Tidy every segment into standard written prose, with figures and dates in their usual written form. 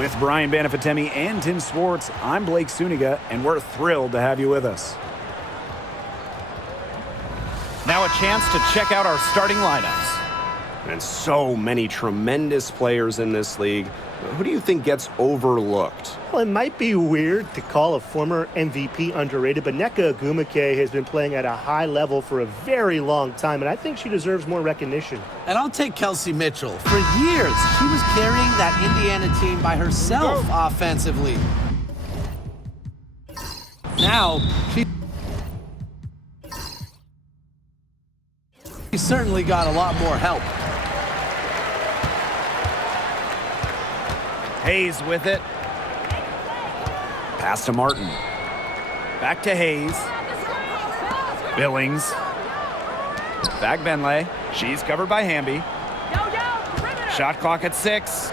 With Brian Banafitemi and Tim Swartz, I'm Blake Suniga, and we're thrilled to have you with us. Now a chance to check out our starting lineups. And so many tremendous players in this league. Who do you think gets overlooked? Well, it might be weird to call a former MVP underrated, but Nneka Ogwumike has been playing at a high level for a very long time, and I think she deserves more recognition. And I'll take Kelsey Mitchell. For years, she was carrying that Indiana team by herself offensively. Now, she's certainly got a lot more help. Hayes with it. Pass to Martin. Back to Hayes. Billings. Back Benley. She's covered by Hamby. Shot clock at 6.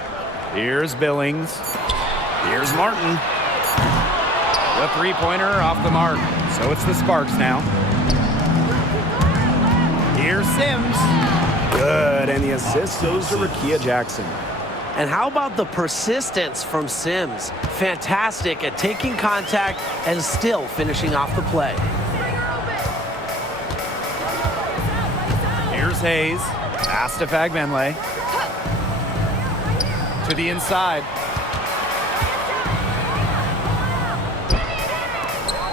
Here's Billings. Here's Martin. The three-pointer off the mark. So it's the Sparks now. Here's Sims. Good, and the assist goes to Rakia Jackson. And how about the persistence from Sims? Fantastic at taking contact and still finishing off the play. Here's Hayes. Pass to Fagbenley. To the inside.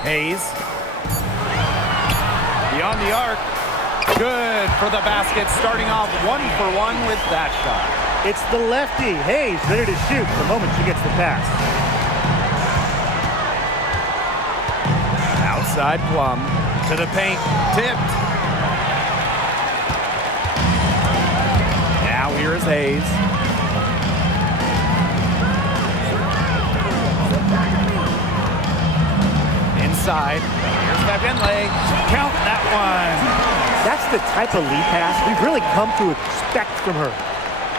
Hayes. Beyond the arc. Good for the basket, starting off 1-for-1 with that shot. It's the lefty, Hayes, ready to shoot the moment she gets the pass. Outside Plum to the paint, tipped. Now here is Hayes. Inside, here's Fagbenley. Count that one. That's the type of lead pass we've really come to expect from her.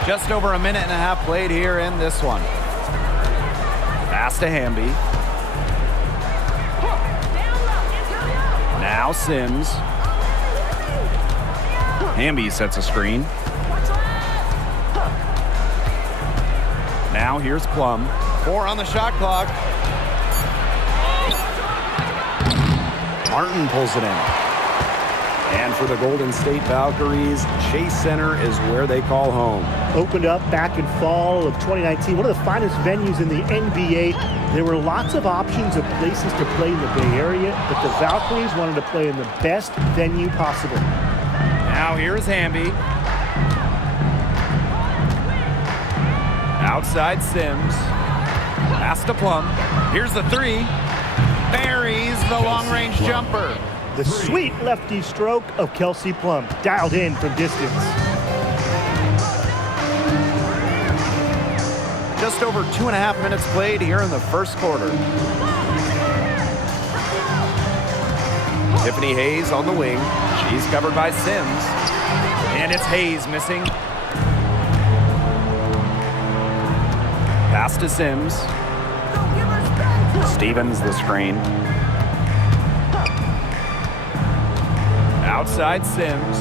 Just over a minute and a half played here in this one. Pass to Hamby. Now Sims. Hamby sets a screen. Now here's Plum. 4 on the shot clock. Martin pulls it in. And for the Golden State Valkyries, Chase Center is where they call home. Opened up back in fall of 2019, one of the finest venues in the NBA. There were lots of options of places to play in the Bay Area, but the Valkyries wanted to play in the best venue possible. Now here's Hamby. Outside Sims. Pass to Plum. Here's the 3. Buries the long-range jumper. The sweet lefty stroke of Kelsey Plum, dialed in from distance. Just over 2.5 minutes played here in the first quarter. Tiffany Hayes on the wing. She's covered by Sims. And it's Hayes missing. Pass to Sims. Stevens the screen. Outside Sims.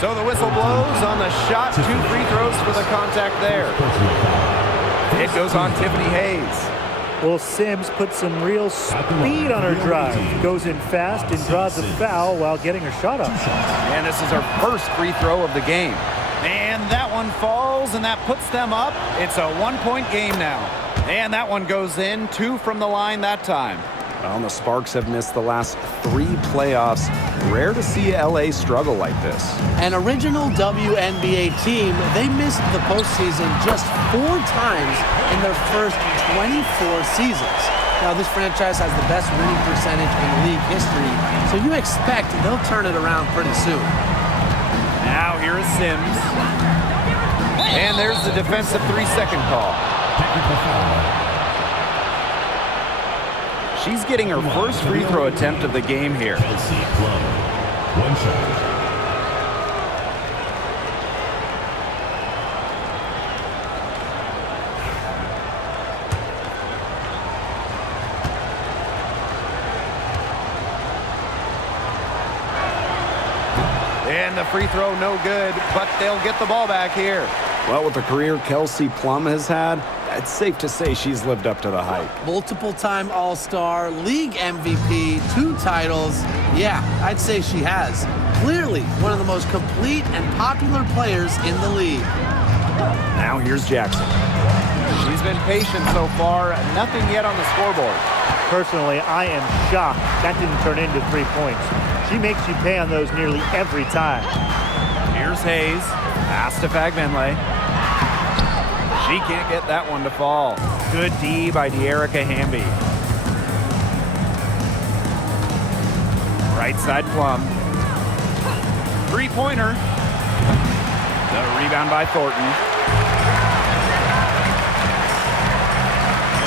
So the whistle blows on the shot. 2 free throws for the contact there. It goes on Tiffany Hayes. Well, Sims puts some real speed on her drive. Goes in fast and draws a foul while getting her shot up. And this is her first free throw of the game. And that one falls, and that puts them up. It's a 1-point game now. And that one goes in. 2 from the line that time. Well, the Sparks have missed the last 3 playoffs. Rare to see LA struggle like this. An original WNBA team, they missed the postseason just 4 times in their first 24 seasons. Now, this franchise has the best winning percentage in league history, so you expect they'll turn it around pretty soon. Now here is Sims. And there's the defensive 3-second call. Technical foul. She's getting her first free throw attempt of the game here. Kelsey Plum. 1 shot. And the free throw no good, but they'll get the ball back here. Well, with the career Kelsey Plum has had, it's safe to say she's lived up to the hype. Multiple-time All-Star, league MVP, 2 titles. Yeah, I'd say she has. Clearly one of the most complete and popular players in the league. Now here's Jackson. She's been patient so far. Nothing yet on the scoreboard. Personally, I am shocked that didn't turn into 3 points. She makes you pay on those nearly every time. Here's Hayes. Pass to Fagbenle. She can't get that one to fall. Good D by De'Erica Hamby. Right side Plum. Three-pointer. The rebound by Thornton.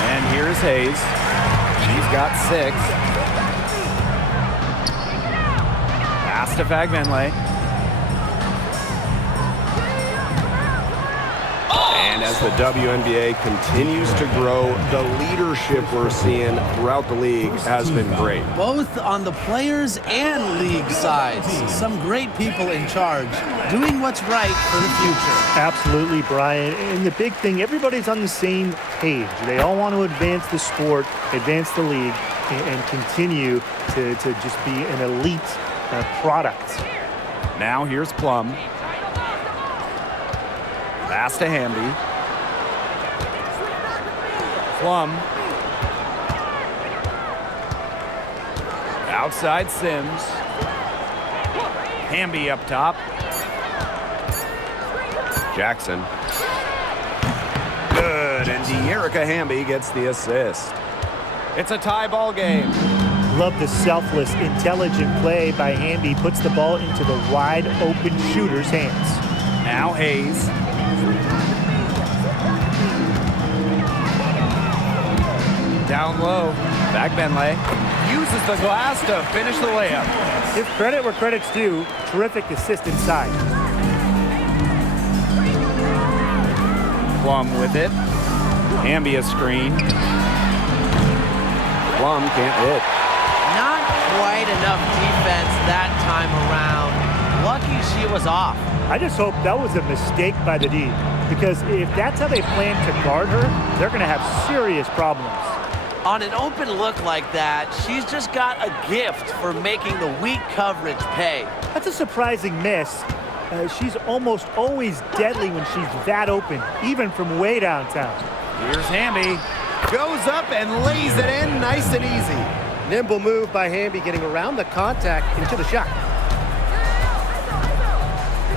And here's Hayes. She's got 6. Pass to Fagbenle. And as the WNBA continues to grow, the leadership we're seeing throughout the league has been great. Both on the players and league sides. Some great people in charge, doing what's right for the future. Absolutely, Brian. And the big thing, everybody's on the same page. They all want to advance the sport, advance the league, and continue to just be an elite product. Now here's Plum. Pass to Hamby. Plum. Outside Sims. Hamby up top. Jackson. Good, and De'Erica Hamby gets the assist. It's a tie ball game. Love the selfless, intelligent play by Hamby. Puts the ball into the wide open shooter's hands. Now Hayes. Down low. Fagbenle uses the glass to finish the layup. Give credit where credit's due. Terrific assist inside. Plum with it. Hamby a screen. Plum can't hit. Not quite enough defense that time around. Lucky she was off. I just hope that was a mistake by the D, because if that's how they plan to guard her, they're going to have serious problems. On an open look like that, she's just got a gift for making the weak coverage pay. That's a surprising miss. She's almost always deadly when she's that open, even from way downtown. Here's Hamby. Goes up and lays it in nice and easy. Nimble move by Hamby, getting around the contact into the shot.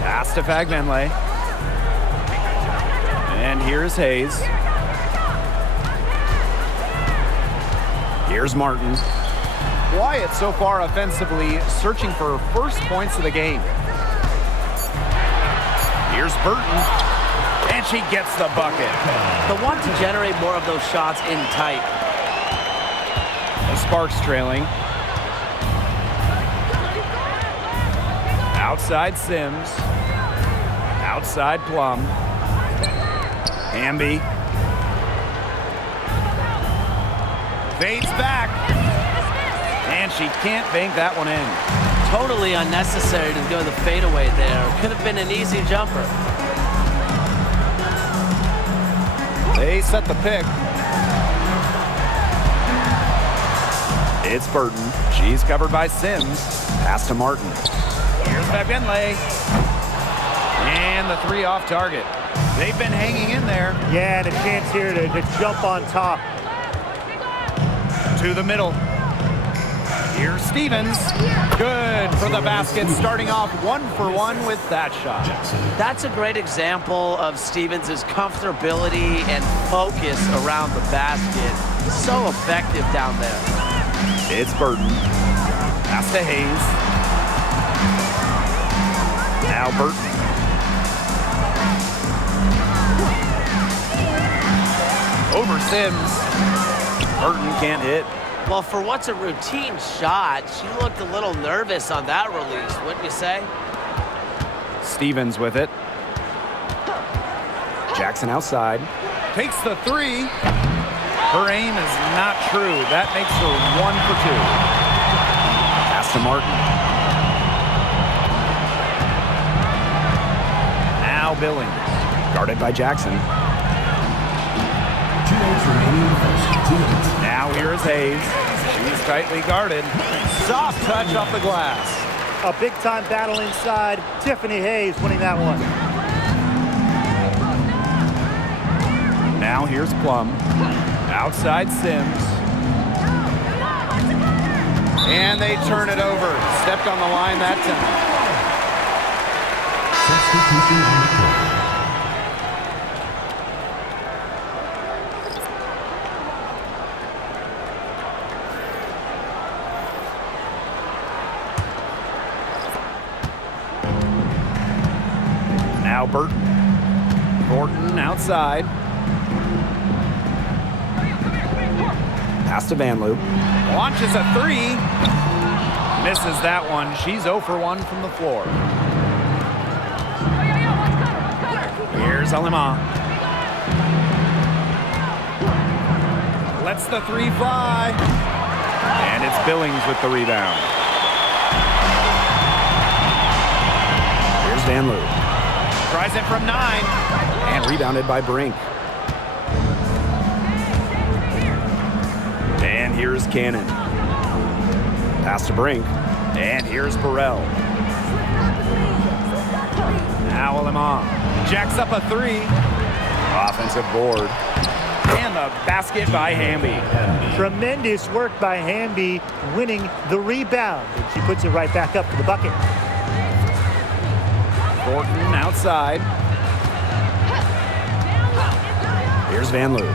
Pass to Fagbenle. And here's Hayes. Here's Martin. Wyatt so far offensively searching for first points of the game. Here's Burton. And she gets the bucket. They'll want to generate more of those shots in tight. The Sparks trailing. Outside Sims. Outside Plum. Hamby. Fades back. And she can't bank that one in. Totally unnecessary to go the fadeaway there. Could have been an easy jumper. They set the pick. It's Burton. She's covered by Sims. Pass to Martin. Here's Fagbenle. And the 3 off target. They've been hanging in there. Yeah, and a chance here to jump on top. To the middle. Here's Stevens. Good for the basket, starting off 1 for 1 with that shot. That's a great example of Stevens' comfortability and focus around the basket. So effective down there. It's Burton. Pass to Hayes. Now Burton. Over Sims. Burton can't hit. Well, for what's a routine shot, she looked a little nervous on that release, wouldn't you say? Stevens with it. Jackson outside. Takes the 3. Her aim is not true. That makes her 1 for 2. Pass to Martin. Now Billings. Guarded by Jackson. 2 minutes remaining. 2 minutes. Now here's Hayes. She's tightly guarded. Soft touch off the glass. A big-time battle inside. Tiffany Hayes winning that one. Now here's Plum. Outside Sims. And they turn it over. Stepped on the line that time. Substitution on the court. Now Burton. Thornton outside. Pass to Vanloo. Launches a three. Misses that one. She's 0 for 1 from the floor. Here's Alima. Lets the three fly. And it's Billings with the rebound. Here's Vanloo. Tries it from 9. And rebounded by Brink. And here's Cannon. Pass to Brink. And here's Burrell. Now Alima jacks up a three. Offensive board. And the basket by Hamby. Tremendous work by Hamby winning the rebound. And she puts it right back up to the bucket. Thornton outside. Here's Vanloo.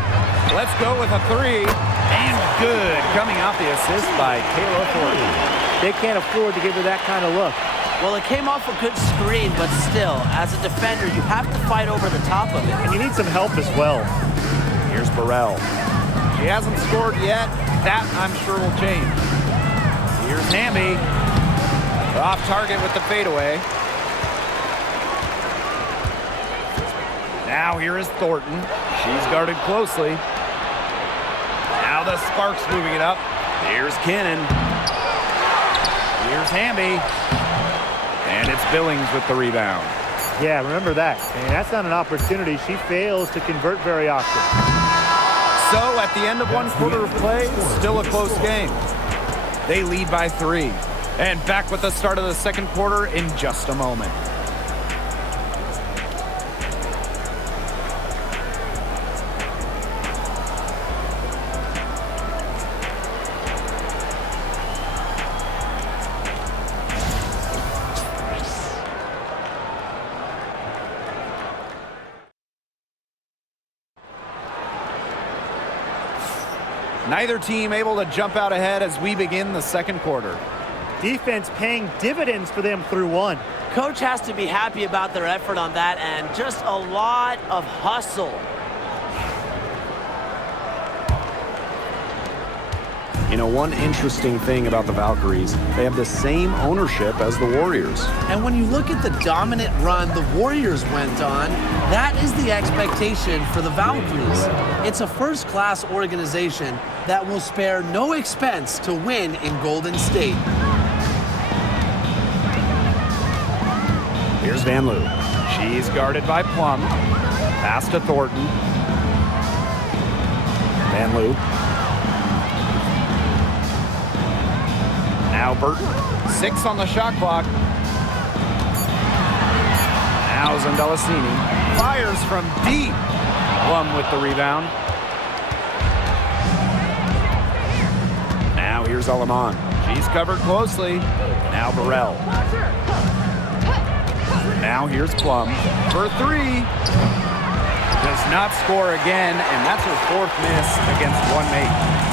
Let's go with a three. And good. Coming off the assist by Kayla Thornton. They can't afford to give her that kind of look. Well, it came off a good screen, but still, as a defender, you have to fight over the top of it. And you need some help as well. Here's Burrell. She hasn't scored yet. That, I'm sure, will change. Here's Hamby. Off target with the fadeaway. Now here is Thornton. She's guarded closely. Now the Sparks moving it up. Here's Cannon. Here's Hamby. And it's Billings with the rebound. Yeah, remember that. And that's not an opportunity. She fails to convert very often. So at the end of one quarter of play, still a close game. They lead by 3. And back with the start of the second quarter in just a moment. Neither team able to jump out ahead as we begin the second quarter. Defense paying dividends for them through one. Coach has to be happy about their effort on that and just a lot of hustle. You know, one interesting thing about the Valkyries, they have the same ownership as the Warriors. And when you look at the dominant run the Warriors went on, that is the expectation for the Valkyries. It's a first-class organization that will spare no expense to win in Golden State. Here's Vanloo. She's guarded by Plum. Pass to Thornton. Vanloo. Now Burton. 6 on the shot clock. Now Zendelicini fires from deep. Plum with the rebound. Now here's Alaman. She's covered closely. Now Burrell. Now here's Plum for 3. Does not score again, and that's her 4th miss against one mate.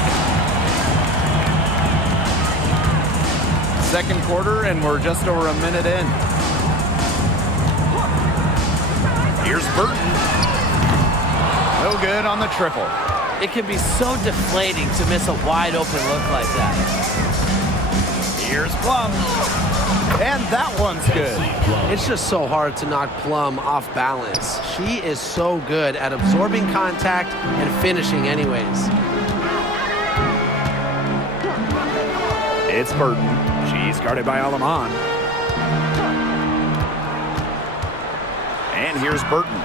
Second quarter, and we're just over a minute in. Here's Burton. No good on the triple. It can be so deflating to miss a wide open look like that. Here's Plum. And that one's good. It's just so hard to knock Plum off balance. She is so good at absorbing contact and finishing anyways. It's Burton. She's guarded by Alaman. And here's Burton.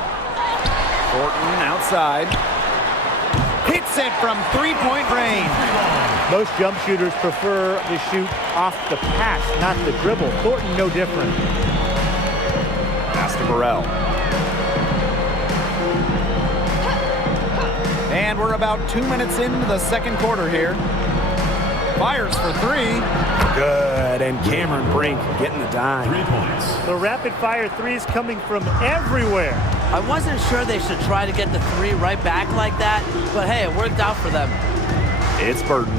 Thornton outside. Hits it from three-point range. Most jump shooters prefer to shoot off the pass, not the dribble. Thornton, no different. Pass to Burrell. And we're about 2 minutes into the second quarter here. Fires for three. Good, and Cameron Brink getting the dime. 3 points. The rapid-fire threes coming from everywhere. I wasn't sure they should try to get the three right back like that, but hey, it worked out for them. It's Burton.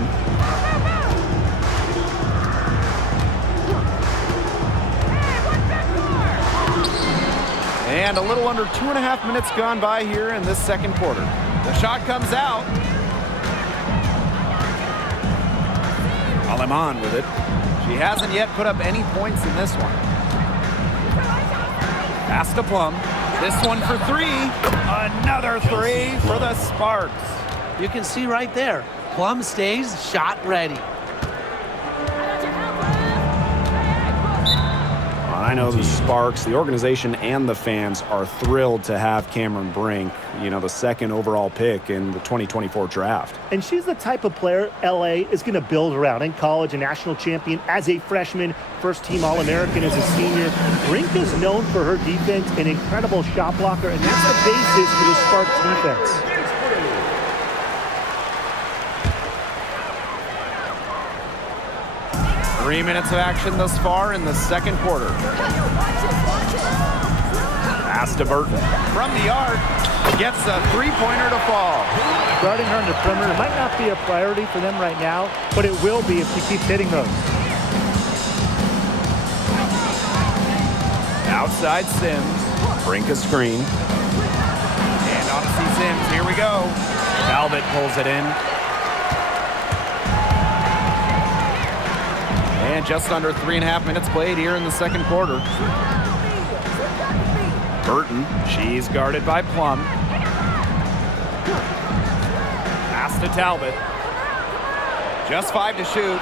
And a little under 2.5 minutes gone by here in this second quarter. The shot comes out. Aleman with it. She hasn't yet put up any points in this one. Pass to Plum. This one for three. Another three for the Sparks. You can see right there, Plum stays shot ready. I know the Sparks, the organization, and the fans are thrilled to have Cameron Brink, the second overall pick in the 2024 draft. And she's the type of player LA is going to build around. In college, a national champion as a freshman, first-team All-American as a senior. Brink is known for her defense, an incredible shot blocker, and that's the basis for the Sparks defense. Three minutes of action thus far in the second quarter. Pass to Burton. From the arc, gets a three-pointer to fall. Guarding her in the perimeter might not be a priority for them right now, but it will be if she keeps hitting those. Outside Sims. Brink a screen. And Odyssey Sims, here we go. Talbot pulls it in. And just under 3.5 minutes played here in the second quarter. Burton, she's guarded by Plum. Pass to Talbot. Just 5 to shoot.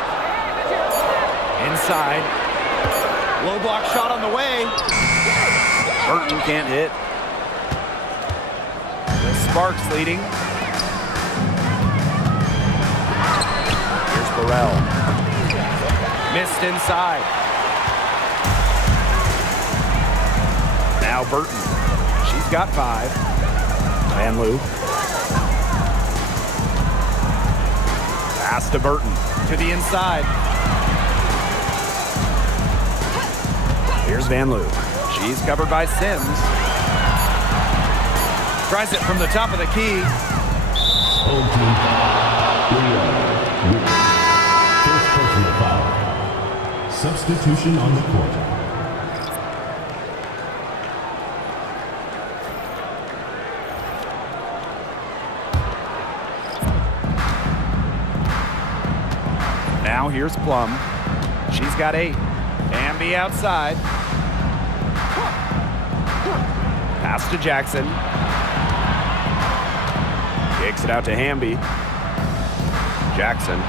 Inside. Low block shot on the way. Burton can't hit. The Sparks leading. Here's Burrell. Missed inside. Now Burton. She's got 5. Van Loo. Pass to Burton. To the inside. Here's Van Loo. She's covered by Sims. Tries it from the top of the key. Home team foul. First personal foul. Substitution on the court. Now here's Plum. She's got 8. Amby outside. Pass to Jackson. Kicks it out to Hamby. Jackson.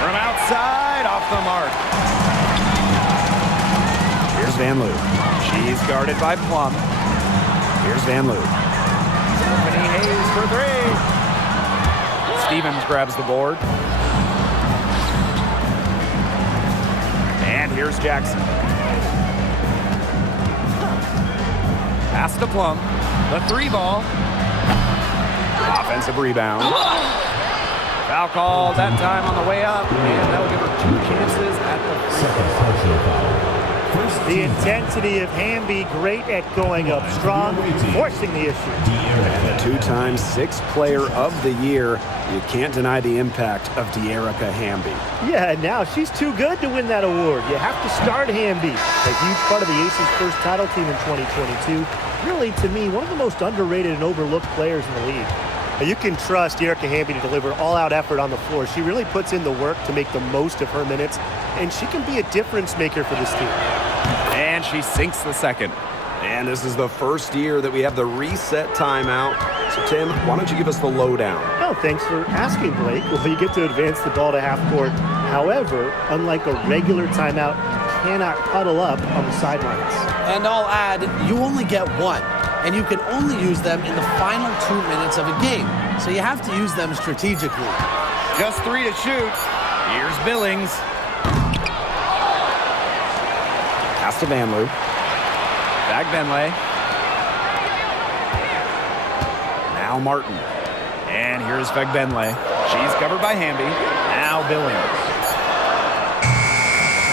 From outside, off the mark. Here's Van Loo. She's guarded by Plum. Here's Van Loo. Tiffany Hayes for 3. Stevens grabs the board. And here's Jackson. Pass to Plum. The 3 ball. Offensive rebound. Foul call that time on the way up, and that'll give her 2 chances at the Second personal foul. First The team intensity of Hamby, great at going up strong, forcing the issue. And the 2-time 6th player of the year. You can't deny the impact of De'Erica Hamby. Yeah, now she's too good to win that award. You have to start Hamby. A huge part of the Aces' first title team in 2022. Really, to me, one of the most underrated and overlooked players in the league. You can trust De'Erica Hamby to deliver all-out effort on the floor. She really puts in the work to make the most of her minutes, and she can be a difference maker for this team. And she sinks the second. And this is the first year that we have the reset timeout. So, Tim, why don't you give us the lowdown? Oh, thanks for asking, Blake. Well, you get to advance the ball to half court. However, unlike a regular timeout, you cannot huddle up on the sidelines. And I'll add, you only get one. and you can only use them in the final 2 minutes of a game. So you have to use them strategically. Just 3 to shoot. Here's Billings. Pass to Van Loo. Back Benley. Now Martin. And here's Fegbenle. She's covered by Hamby. Now Billings.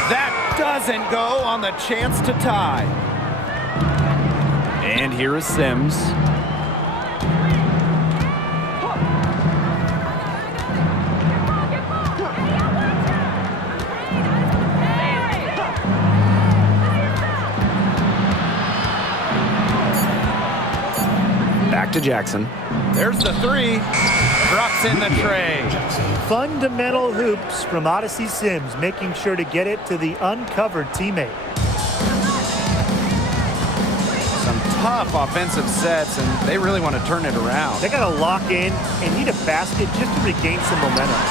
That doesn't go on the chance to tie. And here is Sims. Back to Jackson. There's the 3. Drops in the tray. Fundamental hoops from Odyssey Sims, making sure to get it to the uncovered teammate. Some tough offensive sets, and they really want to turn it around. They got to lock in and need a basket just to regain some momentum.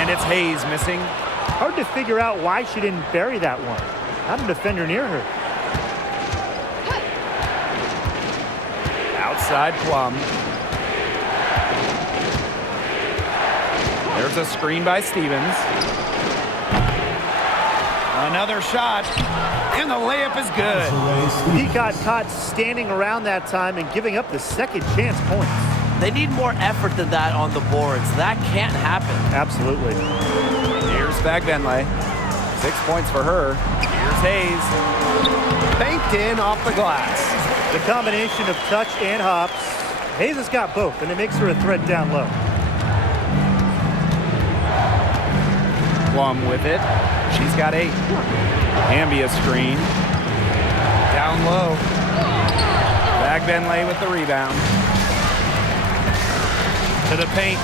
And it's Hayes missing. Hard to figure out why she didn't bury that one. Not a defender near her. Outside Plum. There's a screen by Stevens. Another shot, and the layup is good. He got caught standing around that time and giving up the second chance points. They need more effort than that on the boards. That can't happen. Absolutely. Here's Fagbenle. 6 points for her. Here's Hayes. Banked in off the glass. The combination of touch and hops. Hayes has got both, and it makes her a threat down low. Plum with it. She's got 8. Hamby a screen. Down low. Fagbenle with the rebound. To the paint.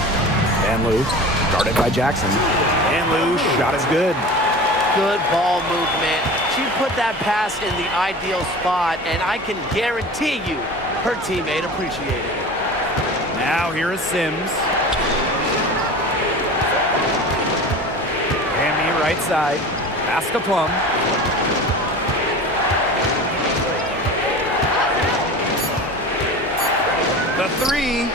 Van Loo, guarded by Jackson. Van Loo, shot is good. Good ball movement. She put that pass in the ideal spot, and I can guarantee you her teammate appreciated it. Now here is Sims. Hammy right side. Pass to Plum. The 3.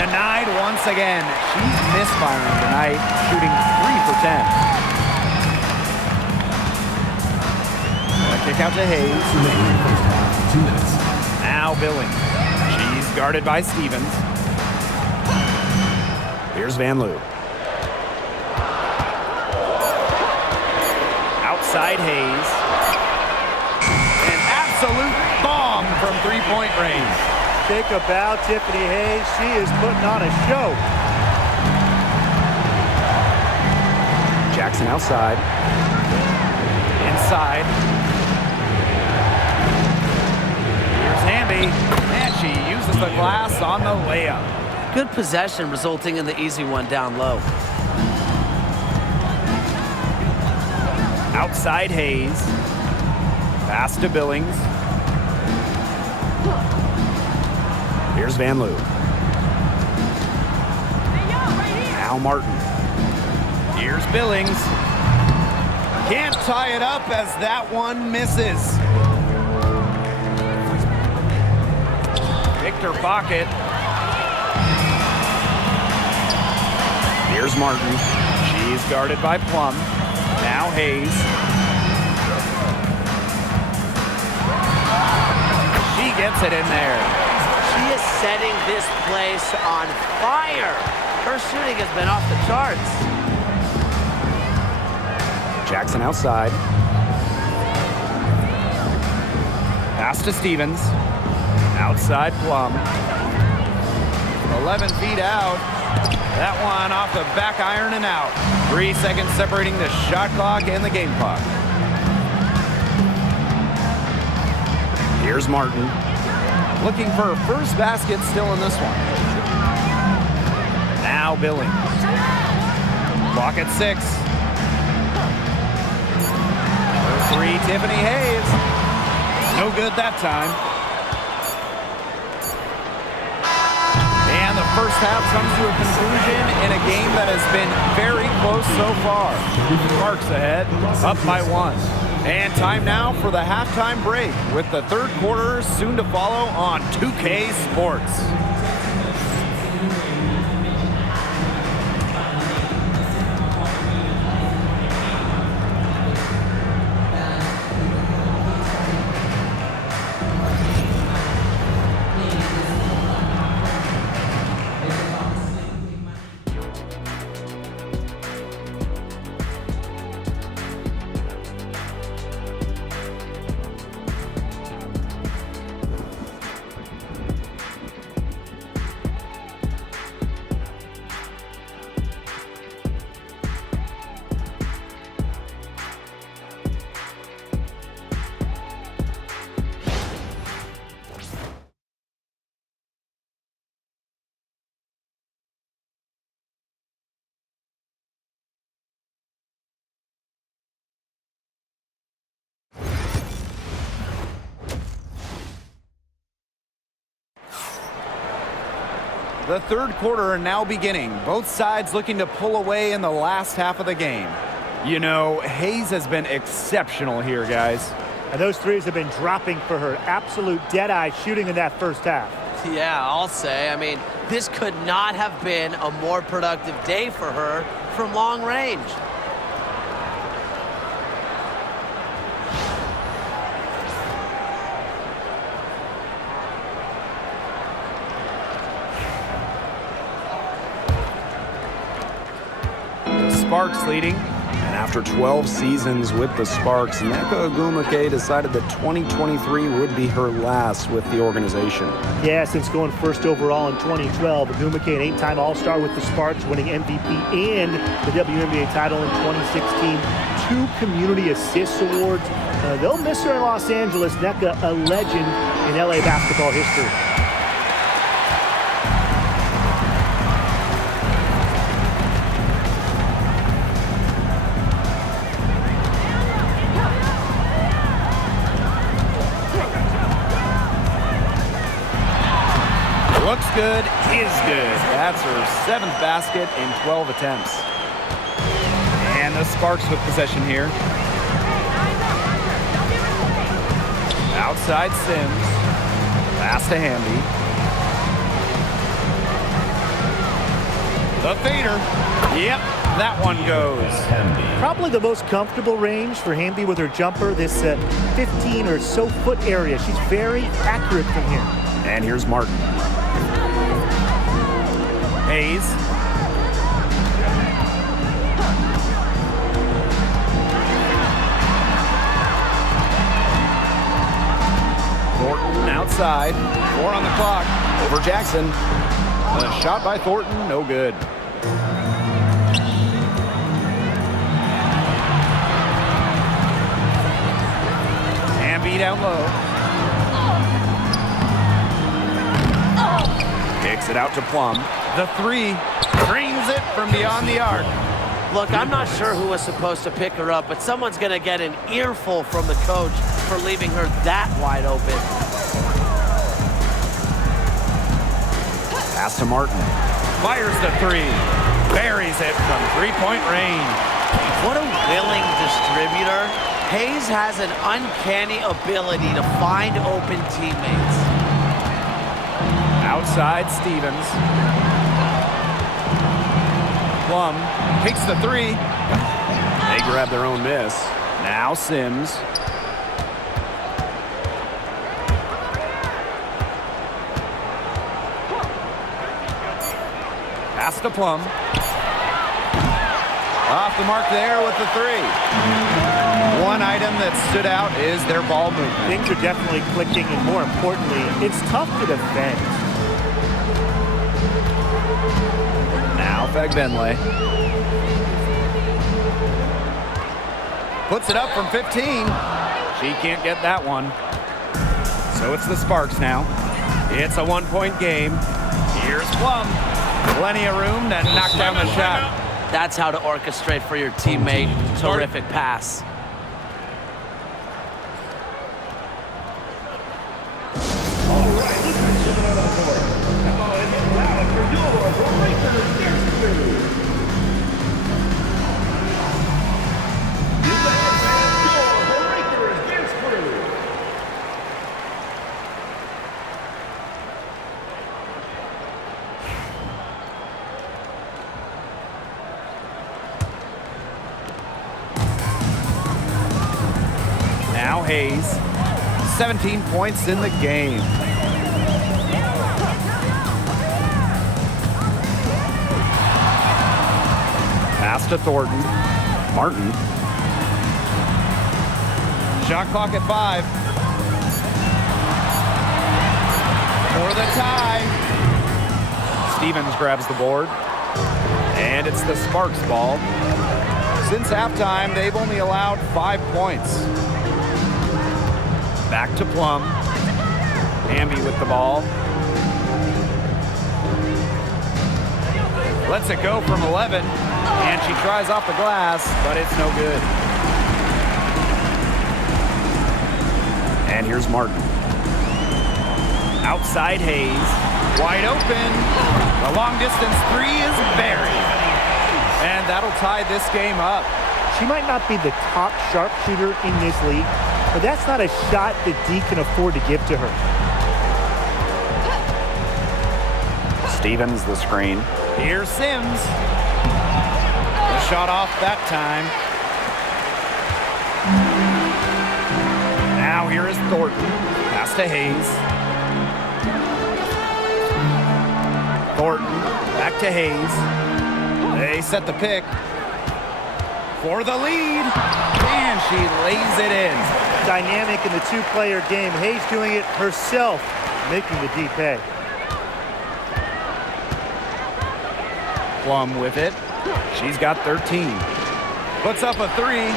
Denied once again. She's misfiring tonight, shooting 3 for 10. Kick out to Hayes. 2 minutes. Now Billings. She's guarded by Stevens. Here's Van Loo. Outside Hayes. An absolute bomb from three-point range. Take a bow, Tiffany Hayes. She is putting on a show. Jackson outside. Inside. Here's Hamby. And she uses the glass on the layup. Good possession resulting in the easy one down low. Outside Hayes. Pass to Billings. Here's Van Loo. Now Martin. Here's Billings. Can't tie it up as that one misses. Victor pocket. Here's Martin. She's guarded by Plum. Now Hayes. She gets it in there. She is setting this place on fire. Her shooting has been off the charts. Jackson outside. Pass to Stevens. Outside Plum. 11 feet out. That one off the back iron and out. 3 seconds separating the shot clock and the game clock. Here's Martin. Looking for her first basket still in this one. Now Billings. Clock at 6. For 3, Tiffany Hayes. No good that time. And the first half comes to a conclusion in a game that has been very close so far. Sparks ahead, up by 1. And time now for the halftime break with the third quarter soon to follow on 2K Sports. The third quarter now beginning. Both sides looking to pull away in the last half of the game. You know, Hayes has been exceptional here, guys. And those threes have been dropping for her. Absolute dead-eye shooting in that first half. Yeah, I'll say. I mean, this could not have been a more productive day for her from long range. Sparks leading. And after 12 seasons with the Sparks, Nneka Ogwumike decided that 2023 would be her last with the organization. Yeah, since going first overall in 2012, Ogwumike, an 8-time All-Star with the Sparks, winning MVP and the WNBA title in 2016, 2 Community Assist Awards. They'll miss her in Los Angeles. Nneka, a legend in LA basketball history. Looks good, is good. That's her 7th basket in 12 attempts. And the Sparks with possession here. Outside Sims. Pass to Hamby. The fader. Yep, that one goes. Probably the most comfortable range for Hamby with her jumper, this 15 or so foot area. She's very accurate from here. And here's Martin. Hayes. Thornton outside. 4 on the clock. Over Jackson. A shot by Thornton, no good. Hamby down low. Kicks it out to Plum. The 3 drains it from beyond the arc. Look, I'm not sure who was supposed to pick her up, but someone's going to get an earful from the coach for leaving her that wide open. Pass to Martin. Fires the 3. Buries it from 3-point range. What a willing distributor. Hayes has an uncanny ability to find open teammates. Outside Stevens. Plum takes the 3. They grab their own miss. Now Sims. Pass to Plum. Off the mark there with the 3. One item that stood out is their ball movement. Things are definitely clicking, and more importantly, it's tough to defend. Now Fagbenle. Puts it up from 15. She can't get that one. So it's the Sparks now. It's a 1-point game. Here's Plum. Plenty of room to knock down the shot. That's how to orchestrate for your teammate. Terrific pass. Now Hayes, 17 points in the game. Pass to Thornton. Martin. Shot clock at 5. For the tie. Stevens grabs the board. And it's the Sparks ball. Since halftime, they've only allowed 5 points. Back to Plum. Hamby with the ball. Lets it go from 11. And she tries off the glass, but it's no good. And here's Martin. Outside Hayes. Wide open. The long distance 3 is buried. And that'll tie this game up. She might not be the top sharpshooter in this league, but that's not a shot that D can afford to give to her. Stevens the screen. Here's Sims. The shot off that time. Now here is Thornton. Pass to Hayes. Thornton back to Hayes. They set the pick for the lead, and she lays it in. Dynamic in the two-player game. Hayes doing it herself, making the D pay. Plum with it. She's got 13. Puts up a 3.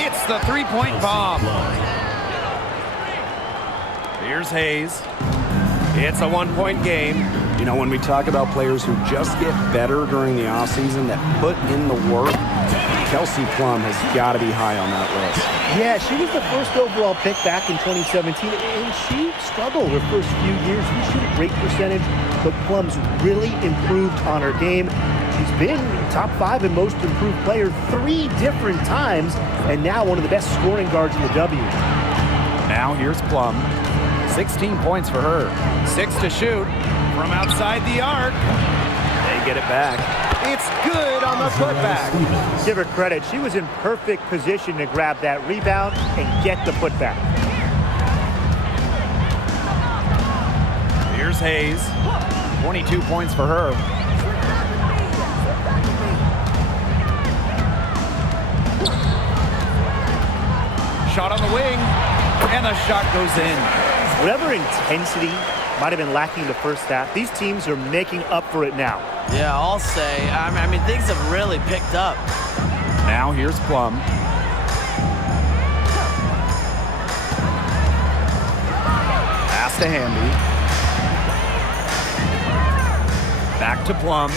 Hits the three-point bomb. Here's Hayes. It's a one-point game. You know, when we talk about players who just get better during the offseason, that put in the work, Kelsey Plum has got to be high on that list. Yeah, she was the first overall pick back in 2017, and she struggled her first few years. She shoot a great percentage, but Plum's really improved on her game. She's been top 5 in most improved player 3 different times, and now one of the best scoring guards in the W. Now here's Plum. 16 points for her. 6 to shoot from outside the arc. They get it back. It's good on the putback. Give her credit. She was in perfect position to grab that rebound and get the putback. Here's Hayes. 22 points for her. Shot on the wing, and the shot goes in. Whatever intensity might have been lacking the first half, these teams are making up for it now. Yeah, I'll say. I mean, things have really picked up. Now here's Plum. Pass to Hamby. Back to Plum.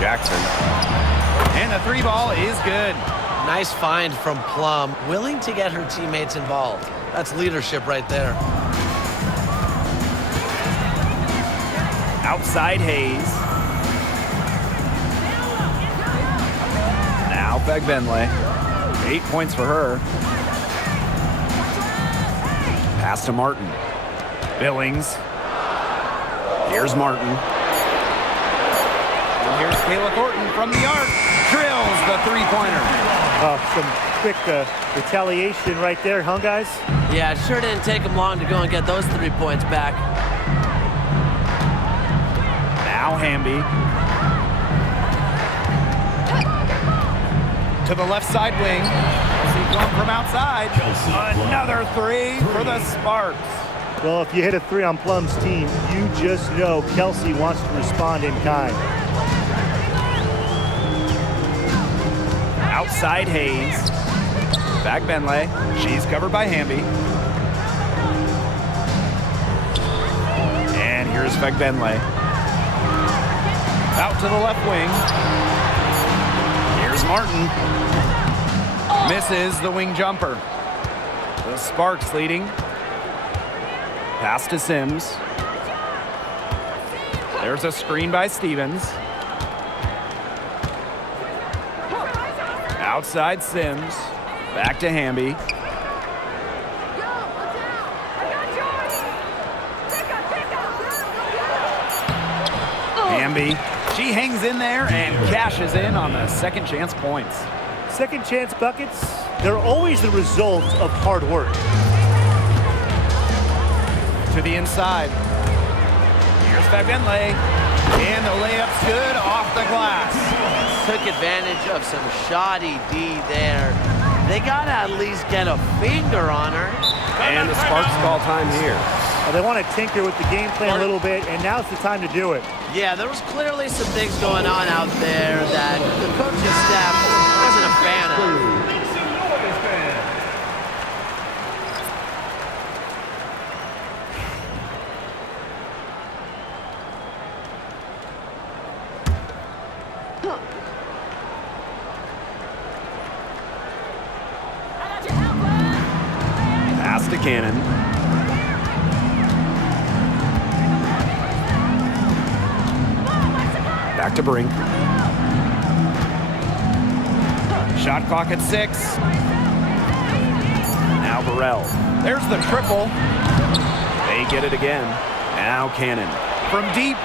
Jackson. And the 3 ball is good. Nice find from Plum, willing to get her teammates involved. That's leadership right there. Outside Hayes. Now Begbenley. 8 points for her. Pass to Martin. Billings. Here's Martin. And here's Kayla Thornton from the arc. Drills the three-pointer. Some quick retaliation right there, huh, guys? Yeah, it sure didn't take them long to go and get those 3 points back. Now Hamby. To the left side wing. See Plum from outside. Another 3 for the Sparks. Well, if you hit a 3 on Plum's team, you just know Kelsey wants to respond in kind. Outside Hayes. Begbenley. She's covered by Hamby. And here's Begbenley. Out to the left wing. Here's Martin. Misses the wing jumper. The Sparks leading. Pass to Sims. There's a screen by Stevens. Outside Sims. Back to Hamby. Hamby. She hangs in there and cashes in on the second chance points. Second chance buckets, they're always the result of hard work. To the inside. Here's Fabenle. And the layup's good off the glass. Took advantage of some shoddy D there. They got to at least get a finger on her. And the Sparks call time here. They want to tinker with the game plan a little bit, and now's the time to do it. Yeah, there was clearly some things going on out there that the coaching staff wasn't a fan of. Pass to Cannon. Back to Brink. Shot clock at 6. Now Burrell. There's the triple. They get it again. Now Cannon. From deep.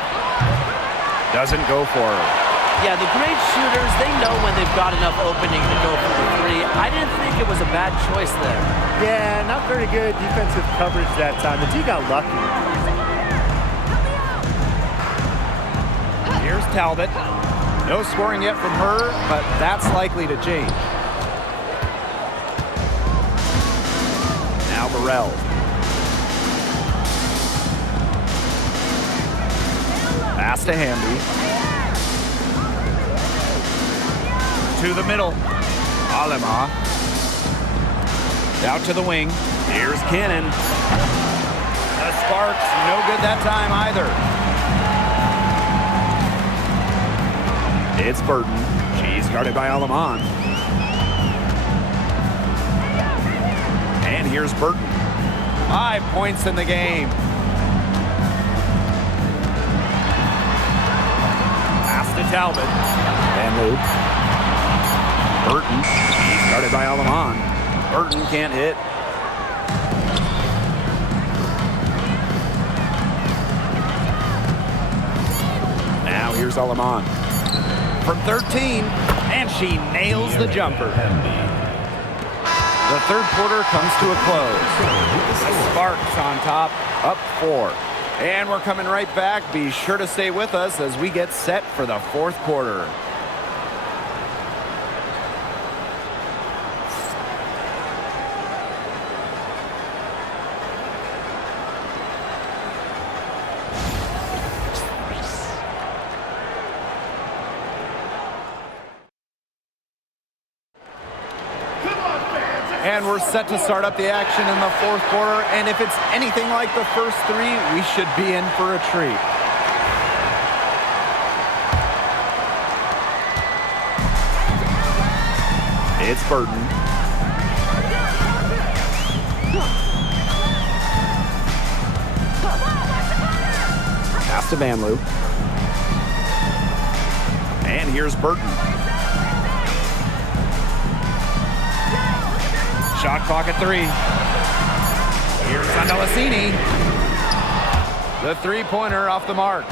Doesn't go for her. Yeah, the great shooters, they know when they've got enough opening to go for the three. I didn't think it was a bad choice there. Yeah, not very good defensive coverage that time. The D got lucky. Here's Talbot. No scoring yet from her, but that's likely to change. Now Burrell. Pass to Hamby. To the middle. Alema. Out to the wing. Here's Cannon. The Sparks, no good that time either. It's Burton. She's guarded by Aleman. And here's Burton. 5 points in the game. Pass to Talbot. Van Loo. Burton. She's guarded by Aleman. Burton can't hit. Now here's Aleman. From 13, and she nails the jumper. The third quarter comes to a close. The Sparks on top, up 4. And we're coming right back. Be sure to stay with us as we get set for the fourth quarter. And we're set to start up the action in the fourth quarter. And if it's anything like the first 3, we should be in for a treat. It's Burton. Pass to Van Loo. And here's Burton. Shot clock at 3. Here's Sandalasini. The three-pointer off the mark.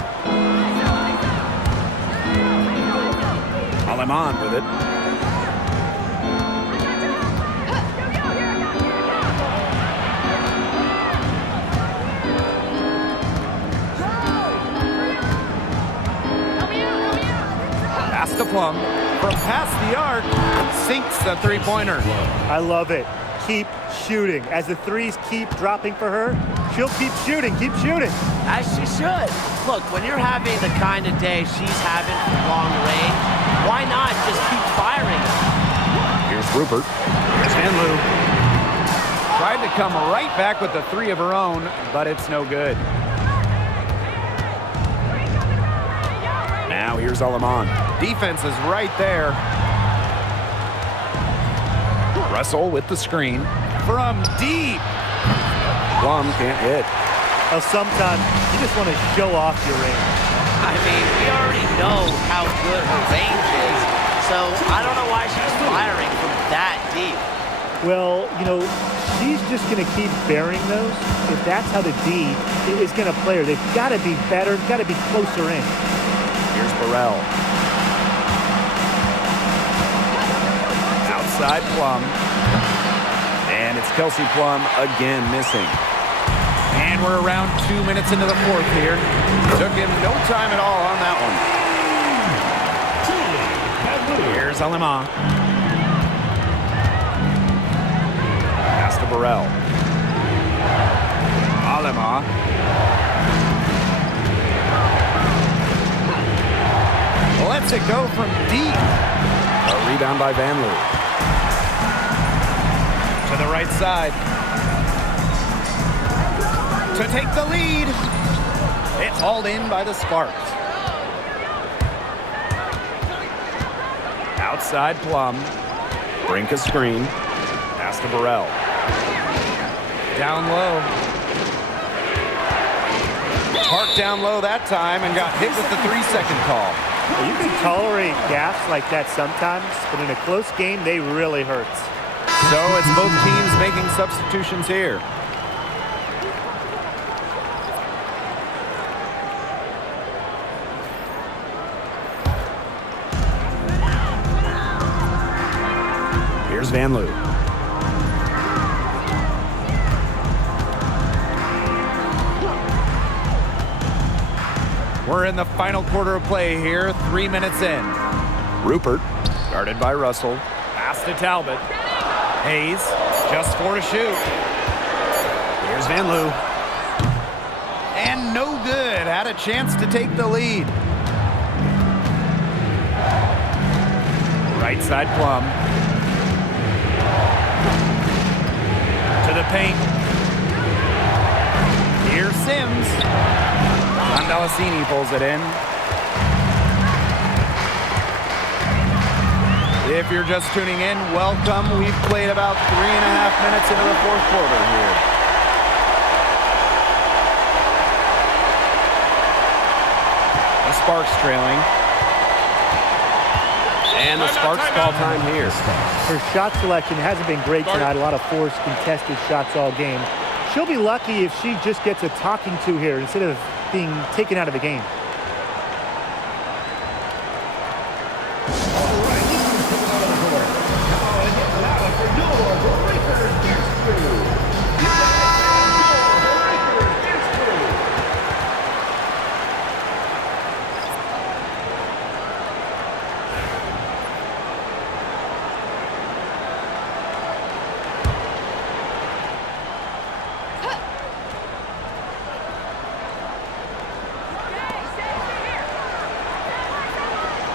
Aleman with it. Pass to Plum. From past the arc, sinks the three-pointer. I love it. Keep shooting. As the threes keep dropping for her, she'll keep shooting, keep shooting. As she should. Look, when you're having the kind of day she's having from long range, why not just keep firing them? Here's Rupert. Here's Van Loo. Tried to come right back with the 3 of her own, but it's no good. Now here's Aleman. Defense is right there. Russell with the screen. From deep. Plum can't hit. Well, sometimes you just want to show off your range. I mean, we already know how good her range is, so I don't know why she's firing from that deep. Well, you know, she's just going to keep burying those. If that's how the D is going to play her, they've got to be better, got to be closer in. Here's Burrell. Outside Plum. And it's Kelsey Plum again missing. And we're around 2 minutes into the fourth here. Took him no time at all on that one. Here's Alema. Pass to Burrell. Alema. Lets it go from deep. A rebound by Van Loo. To the right side. To take the lead. It's hauled in by the Sparks. Outside Plum. Brink a screen. Pass to Burrell. Down low. Parked down low that time and got hit with the 3-second call. You can tolerate gaffes like that sometimes, but in a close game, they really hurt. So it's both teams making substitutions here. Here's Van Loo. We're in the final quarter of play here, 3 minutes in. Rupert, guarded by Russell. Pass to Talbot. Hayes, just 4 to shoot. Here's Van Loo. And no good. Had a chance to take the lead. Right side Plum. To the paint. Here's Sims. Andalacini pulls it in. If you're just tuning in, welcome. We've played about 3.5 minutes into the fourth quarter here. The Sparks trailing. And the Sparks call time here. Her shot selection hasn't been great tonight. A lot of forced, contested shots all game. She'll be lucky if she just gets a talking to here instead of being taken out of the game.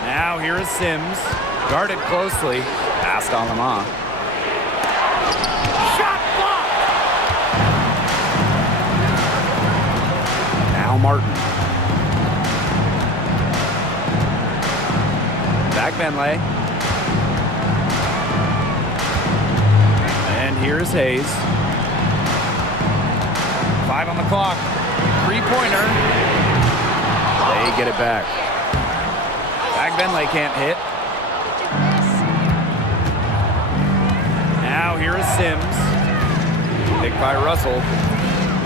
Now here is Sims. Guarded closely. Passed Alema. Shot blocked! Now Martin. Back Benley. And here is Hayes. 5 on the clock. 3-pointer. They get it back. Benley can't hit. Now here is Sims. Picked by Russell.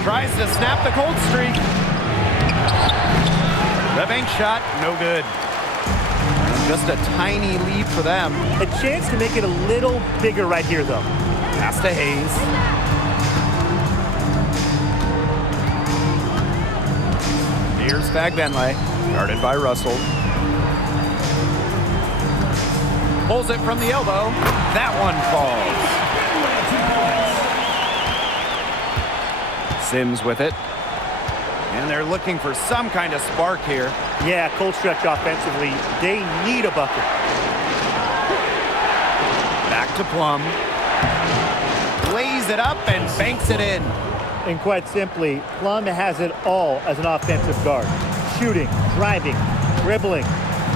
Tries to snap the cold streak. The bank shot, no good. Just a tiny lead for them. A chance to make it a little bigger right here, though. Pass to Hayes. Here's Benley. Guarded by Russell. Pulls it from the elbow. That one falls. Sims with it. And they're looking for some kind of spark here. Yeah, cold stretch offensively. They need a bucket. Back to Plum. Lays it up and banks it in. And quite simply, Plum has it all as an offensive guard. Shooting, driving, dribbling.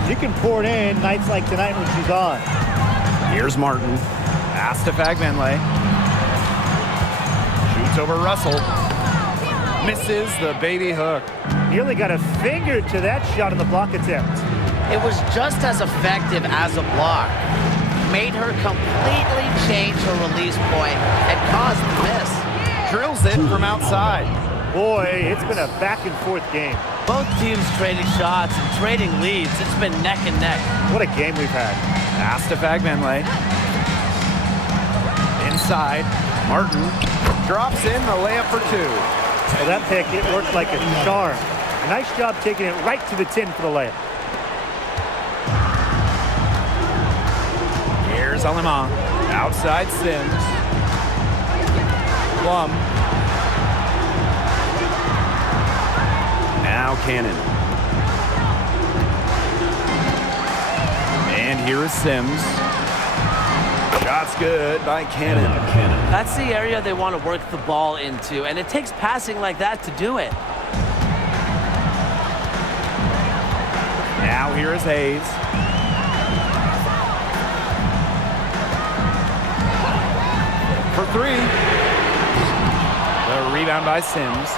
You can pour it in nights like tonight when she's on. Here's Martin. Pass to Benley. Shoots over Russell. Misses the baby hook. Nearly got a finger to that shot on the block attempt. It was just as effective as a block. Made her completely change her release point and caused the miss. Drills it from outside. Boy, it's been a back-and-forth game. Both teams trading shots and trading leads. It's been neck and neck. What a game we've had. Pass to Benley. side. Martin drops in the layup for two. Well, that pick, it worked like a charm. Nice job taking it right to the tin for the layup. Here's Alemán. Outside Sims. Plum. Now Cannon. And here is Sims. Shot's good by Cannon. That's the area they want to work the ball into, and it takes passing like that to do it. Now here is Hayes. For three. The rebound by Sims.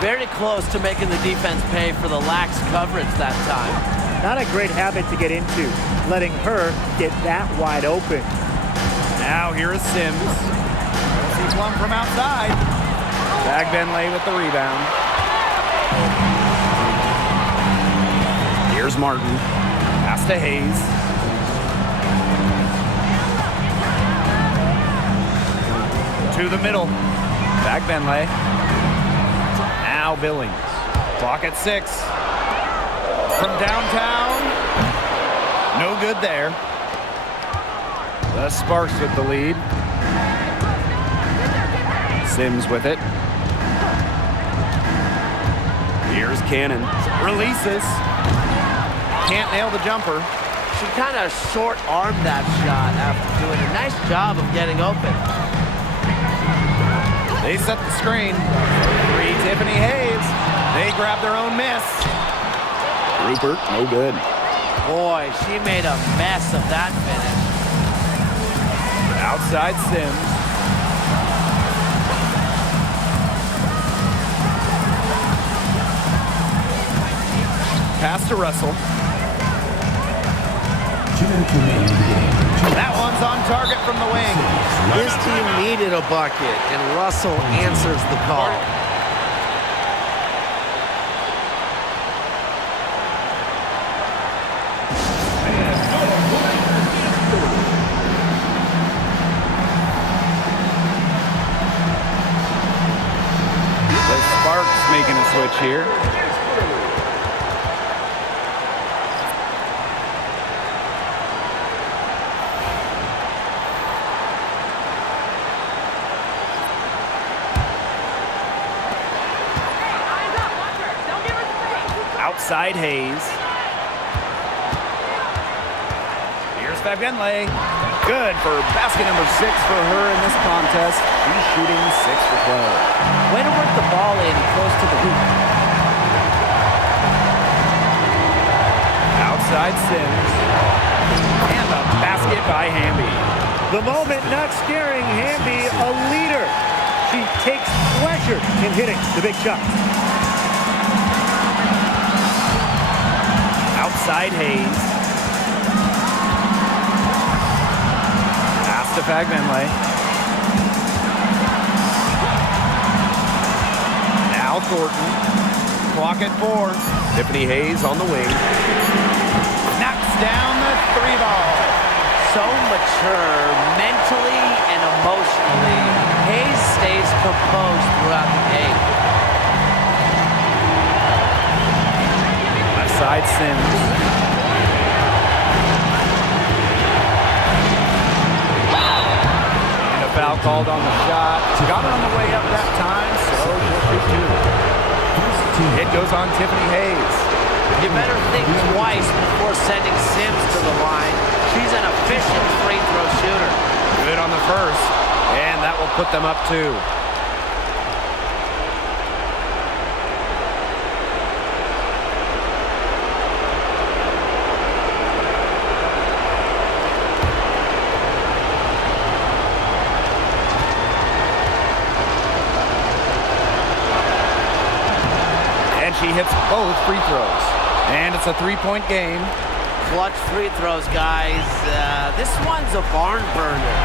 Very close to making the defense pay for the lax coverage that time. Not a great habit to get into, letting her get that wide open. Now here is Sims. See Plum from outside. Bagbenley with the rebound. Here's Martin. Pass to Hayes. To the middle. Bagbenley. Now Billings. Clock at 6. From downtown. No good there. The Sparks with the lead. Sims with it. Here's Cannon. Releases. Can't nail the jumper. She kind of short-armed that shot after doing a nice job of getting open. They set the screen. Three, Tiffany Hayes. They grab their own miss. Rupert, no good. Boy, she made a mess of that finish. Outside Sims. Pass to Russell. 2 minutes remaining in the game. That one's on target from the wing. His team needed a bucket, and Russell answers the call. The Sparks making a switch here. Outside Hayes. Here's Bagbenley. Good for basket number 6 for her in this contest. She's shooting 6 for 12. Way to work the ball in close to the hoop. Outside Sims. And the basket by Hamby. The moment not scaring Hamby, a leader. She takes pleasure in hitting the big shots. Outside Hayes. Pass to Bagbenley. Now Thornton. Clock at 4. Tiffany Hayes on the wing. Knocks down the 3 ball. So mature mentally and emotionally. Hayes stays composed throughout the game. Left side Sims. And a foul called on the shot. Got it on the way up that time, so she'll shoot 2. It goes on Tiffany Hayes. You better think twice before sending Sims to the line. She's an efficient free throw shooter. Good on the first, and that will put them up 2. And she hits both free throws. And it's a 3-point game. Clutch free throws, guys. This one's a barn burner.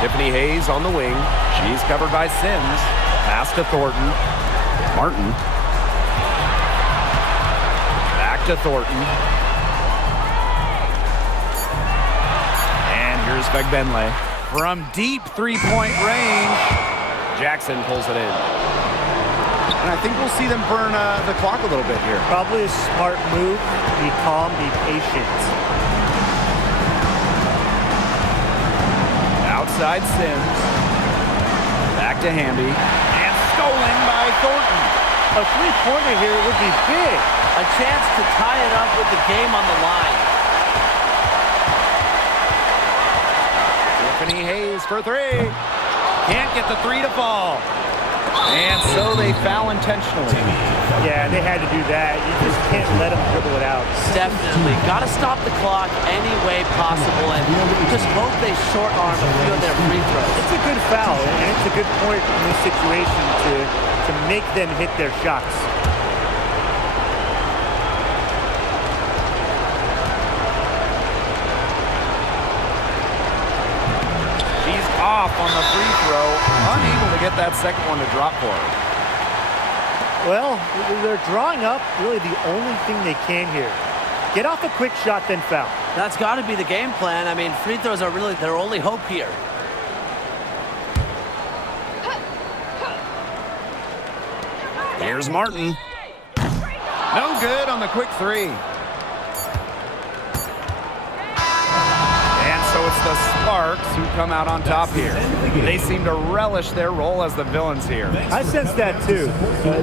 Tiffany Hayes on the wing. She's covered by Sims. Pass to Thornton. Martin. Back to Thornton. Here's Begbenle. From deep three-point range, Jackson pulls it in. And I think we'll see them burn the clock a little bit here. Probably a smart move. Be calm, be patient. Outside Sims. Back to Hamby. And stolen by Thornton. A three-pointer here would be big. A chance to tie it up with the game on the line. Tiffany Hayes for three. Can't get the three to fall. And so they foul intentionally. Yeah, they had to do that. You just can't let them dribble it out. Definitely. Got to stop the clock any way possible and just hope they short arm a few of their free throws. It's a good foul, and it's a good point in this situation to make them hit their shots. He's off on the free throw, unable to get that second one to drop for him. Well, they're drawing up really the only thing they can here. Get off a quick shot, then foul. That's got to be the game plan. I mean, free throws are really their only hope here. Here's Martin. No good on the quick three. And so it's the Sparks who come out on top here. They seem to relish their role as the villains here. I sense that too.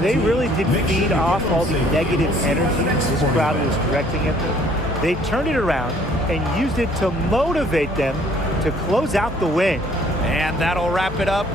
They really did feed off all the negative energy this crowd was directing at them. They turned it around and used it to motivate them to close out the win. And that'll wrap it up